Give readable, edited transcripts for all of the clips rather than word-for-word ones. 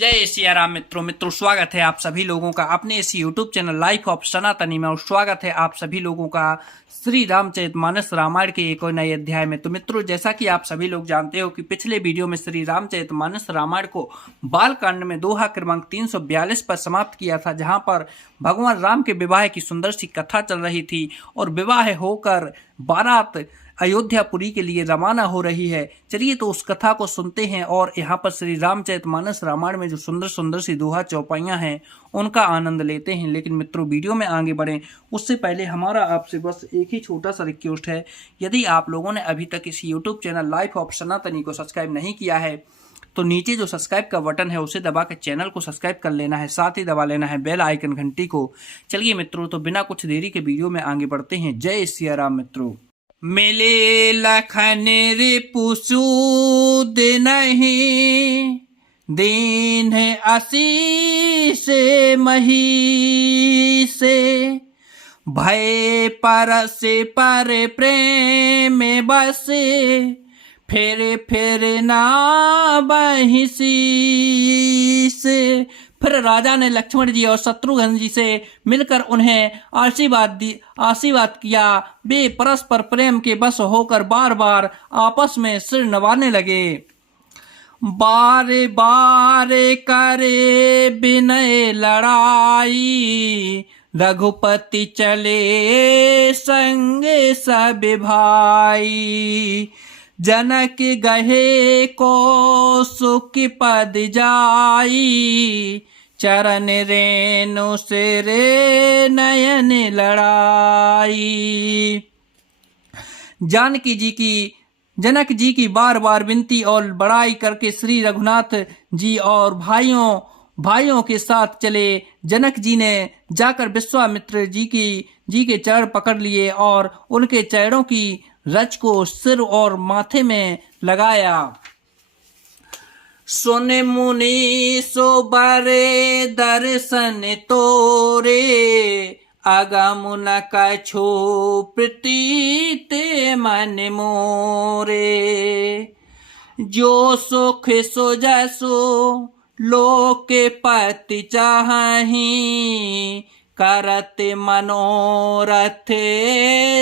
जय सिया राम। मित्रों स्वागत है आप सभी लोगों का अपने इस यूट्यूब चैनल लाइफ ऑफ सनातनी में। और स्वागत है आप सभी लोगों का श्री रामचरितमानस रामायण के एक और नए अध्याय में। तो मित्रों, जैसा कि आप सभी लोग जानते हो कि पिछले वीडियो में श्री रामचरितमानस रामायण को बालकांड में दोहा क्रमांक 342 पर समाप्त किया था, जहां पर भगवान राम के विवाह की सुंदर सी कथा चल रही थी और विवाह होकर बारात अयोध्यापुरी के लिए रवाना हो रही है। चलिए तो उस कथा को सुनते हैं और यहाँ पर श्री रामचरितमानस रामायण में जो सुंदर सुंदर सी दोहा चौपाइयाँ हैं उनका आनंद लेते हैं। लेकिन मित्रों, वीडियो में आगे बढ़ें उससे पहले हमारा आपसे बस एक ही छोटा सा रिक्वेस्ट है। यदि आप लोगों ने अभी तक इस यूट्यूब चैनल लाइफ ऑफ सनातनी को सब्सक्राइब नहीं किया है तो नीचे जो सब्सक्राइब का बटन है उसे दबा के चैनल को सब्सक्राइब कर लेना है, साथ ही दबा लेना है बेल आइकन घंटी को। चलिए मित्रों, तो बिना कुछ देरी के वीडियो में आगे बढ़ते हैं। जय सिया राम। मित्रों, मिले लखन रे पुसूद नहीं, दीन है आशीष मही से, भय परस पर प्रेम बसे, फिर ना बहिसी से। फिर राजा ने लक्ष्मण जी और शत्रुघ्न जी से मिलकर उन्हें आशीर्वाद किया। वे परस्पर प्रेम के बस होकर बार बार आपस में सिर नवाने लगे। बारे बारे करे विनय लड़ाई, रघुपति चले संग सब भाई, जनक गहे को सुख पद जाई, चरण रेणु से रे नयन लड़ाई। जनक जी की बार बार विनती और बड़ाई करके श्री रघुनाथ जी और भाइयों के साथ चले। जनक जी ने जाकर विश्वामित्र जी के चरण पकड़ लिए और उनके चरणों की रज को सिर और माथे में लगाया। सुन मुनि सो बरे दर्शन तोरे, अगम न कछु प्रतीत मन मोरे, जो सुख सो जसो लोक पति चाहि, करत मनोरथ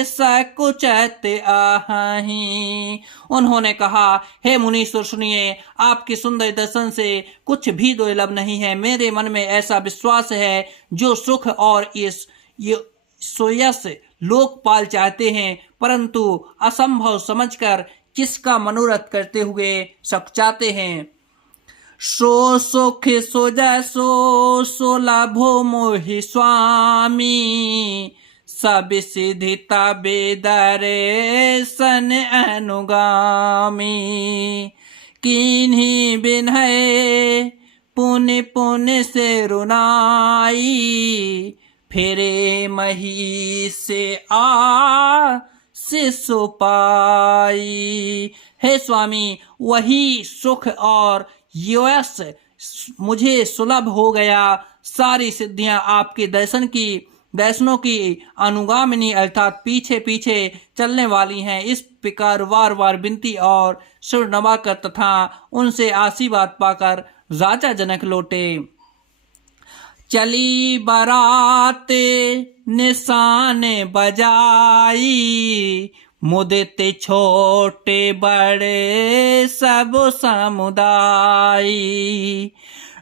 सकुचत आहि। उन्होंने कहा, हे मुनीश्वर सुनिए, आपके सुंदर दर्शन से कुछ भी दुर्लभ नहीं है। मेरे मन में ऐसा विश्वास है, जो सुख और ये सोयस लोकपाल चाहते हैं, परंतु असंभव समझकर किसका मनोरथ करते हुए सकुचाते हैं। सो सुख सो जसो सो लाभो मोहि स्वामी, सब सिद्धि तबे दर्शन अनुगामी, किन्हीं बिन्है पुण्य पुण्य से रुनाई, फिरे मही से शिशु पाई। हे स्वामी, वही सुख और यश मुझे सुलभ हो गया। सारी सिद्धियां आपके दर्शनों की अनुगामिनी अर्थात पीछे पीछे चलने वाली हैं। इस प्रकार वार वार विनती और सुर नवाकर तथा उनसे आशीर्वाद पाकर राजा जनक लौटे। चली बारात निशान बजाई, मुदित छोटे बड़े सब समुदाय,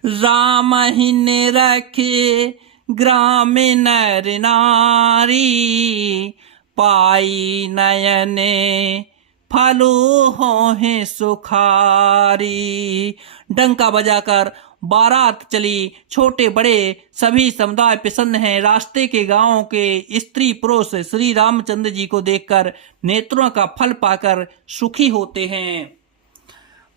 राम ही ने रखे ग्राम नर नारी, पाई नयने फलू हो है सुखारी। डंका बजाकर बारात चली, छोटे बड़े सभी समुदाय प्रसन्न हैं। रास्ते के गांवों के स्त्री पुरुष श्री रामचंद्र जी को देखकर नेत्रों का फल पाकर सुखी होते हैं।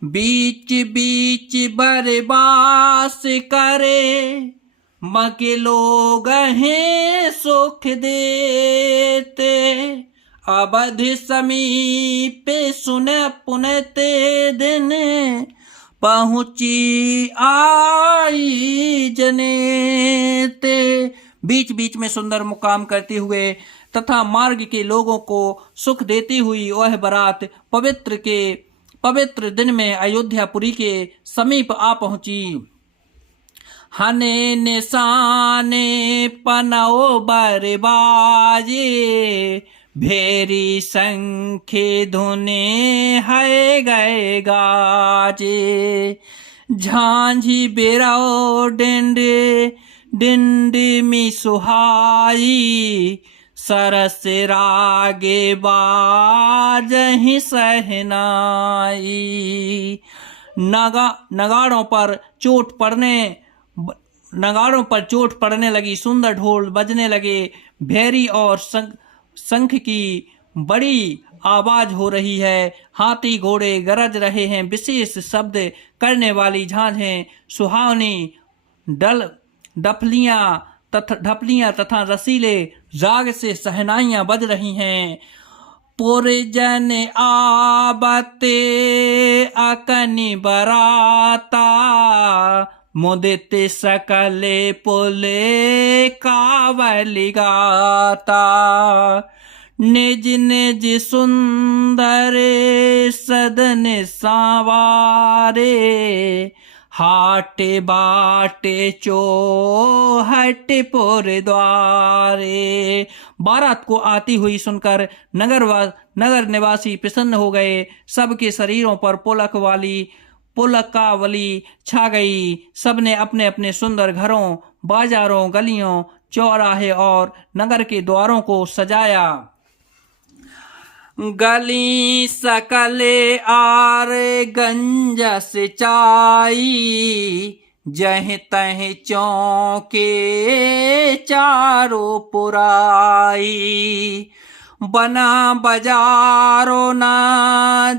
बीच बीच बरबास करे, मगे लोग हैं सुख देते, अवध समीप सुन पुनते दिन, पहुंची आई जनेते। बीच बीच में सुंदर मुकाम करते हुए तथा मार्ग के लोगों को सुख देती हुई वह बारात पवित्र दिन में अयोध्यापुरी के समीप आ पहुंची। हने निशाने पनौ बरबाजे, भेरी शंखे धुने है गए गाजे। झांझी बिरौ डिंडे डिंडमी सुहाई, सरस रागे बाजहि सहनाई। नगाड़ों पर चोट पड़ने लगी, सुंदर ढोल बजने लगे, भेरी और शंख की बड़ी आवाज हो रही है। हाथी घोड़े गरज रहे हैं, विशेष शब्द करने वाली झांझें, सुहावनी ढपलियां तथा रसीले राग से सहनाइयां बज रही हैं। पुरजन आबते अकनि बराता, मुदित सकले पुले कावली गाता। निज निज सुंदर सदन सांवारे, हाटे बाटे चौहट पुर द्वारे। बारात को आती हुई सुनकर नगर निवासी प्रसन्न हो गए। सबके शरीरों पर पुलकावली छा गई। सबने अपने अपने सुंदर घरों, बाजारों, गलियों, चौराहे और नगर के द्वारों को सजाया। गली सकले आर गंज सिंचाई, जह तह चौके चारों पुराई। बना बाजारो ना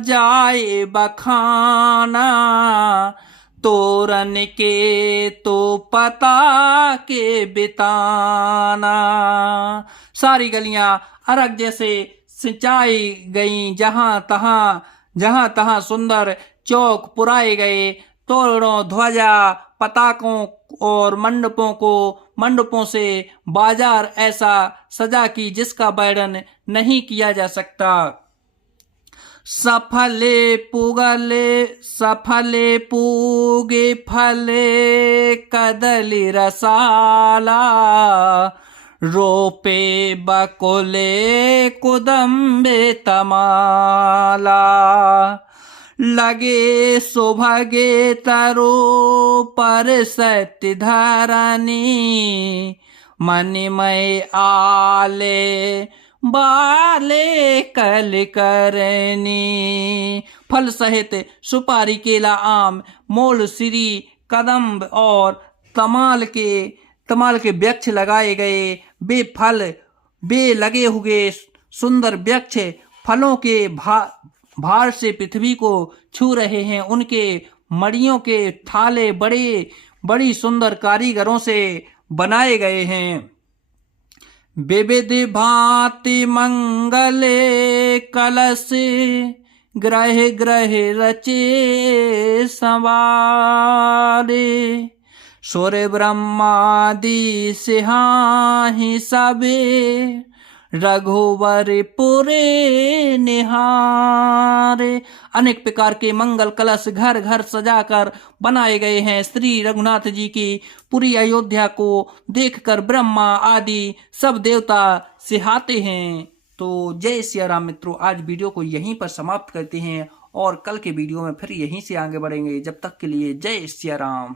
जाए बखाना, तोरन के तो पता के बिताना। सारी गलियां अरग जैसे सिंचाई गईं, जहां तहां सुंदर चौक पुराए गए। तोरणों, ध्वजा, पताकों और मंडपों से बाजार ऐसा सजा कि जिसका वर्णन नहीं किया जा सकता। सफले पूगे फले कदली रसाला, रोपे बकुले कुदम्बे तमाला। लगे सुभगे तरो पर सत्य धरनी, मनिमय आले बाले कल करनी। फल सहित सुपारी, केला, आम, मोल, सिरी, कदम्ब और तमाल के वृक्ष लगाए गए। बे लगे हुए सुंदर वृक्ष फलों के भार से पृथ्वी को छू रहे हैं। उनके मड़ियों के थाले बड़ी सुंदर कारीगरों से बनाए गए हैं। विविध भांति मंगले कलश, ग्रह ग्रह रचे संवारे। सूर्य ब्रह्मादि सिंहाहि सबे, रघुवर पुरे निहारे। अनेक प्रकार के मंगल कलश घर घर सजाकर बनाए गए हैं। श्री रघुनाथ जी की पूरी अयोध्या को देखकर ब्रह्मा आदि सब देवता सिहाते हैं। तो जय सिया राम मित्रों, आज वीडियो को यहीं पर समाप्त करते हैं और कल के वीडियो में फिर यहीं से आगे बढ़ेंगे। जब तक के लिए जय सिया राम।